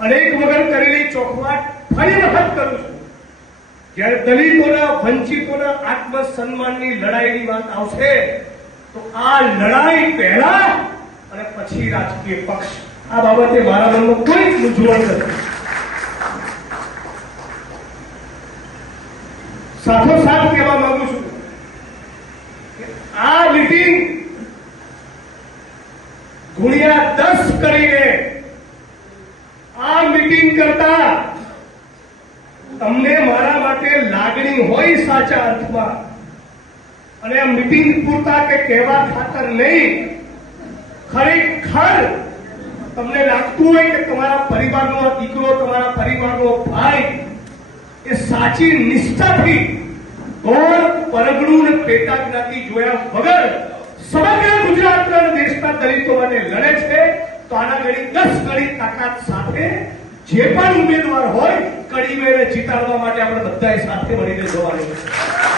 અનેક વગર કરેલી ચોખવાટ ફરી વખત કરું છું. જ્યારે દલિતોના, વંચિતોના આત્મસન્માનની લડાઈની વાત આવશે, તો આ લડાઈ પહેલા અને પછી રાજકીય પક્ષ. આ બાબતે મારા મનમાં કોઈ મૂંઝવણ નથી. સાથોસાથ કહેવા માંગુ છું કે આ મિટિંગ ગુણ્યા દસ કરીને આ કરતા. તમને મારા માટે લાગણી હોય સાચા અર્થમાં. અને મીટિંગ પૂરતા કે કહેવા ખાતર નહીં, ખરેખર તમને લાગતું હોય કે તમારા પરિવારનો દીકરો, તમારા પરિવારનો ભાઈ એ સાચી નિષ્ઠાથી ગોળ પરગણું ને પેટા જ્ઞાતિ જોયા વગર સમગ્ર ગુજરાતના દેશના દલિતો માટે લડે છે, તો આના ઘડી દસ ઘડી તાકાત સાથે જે પણ ઉમેદવાર હોય કડી મેળે જીતાડવા માટે આપણે બધાએ સાથે મળીને જવાનું છે.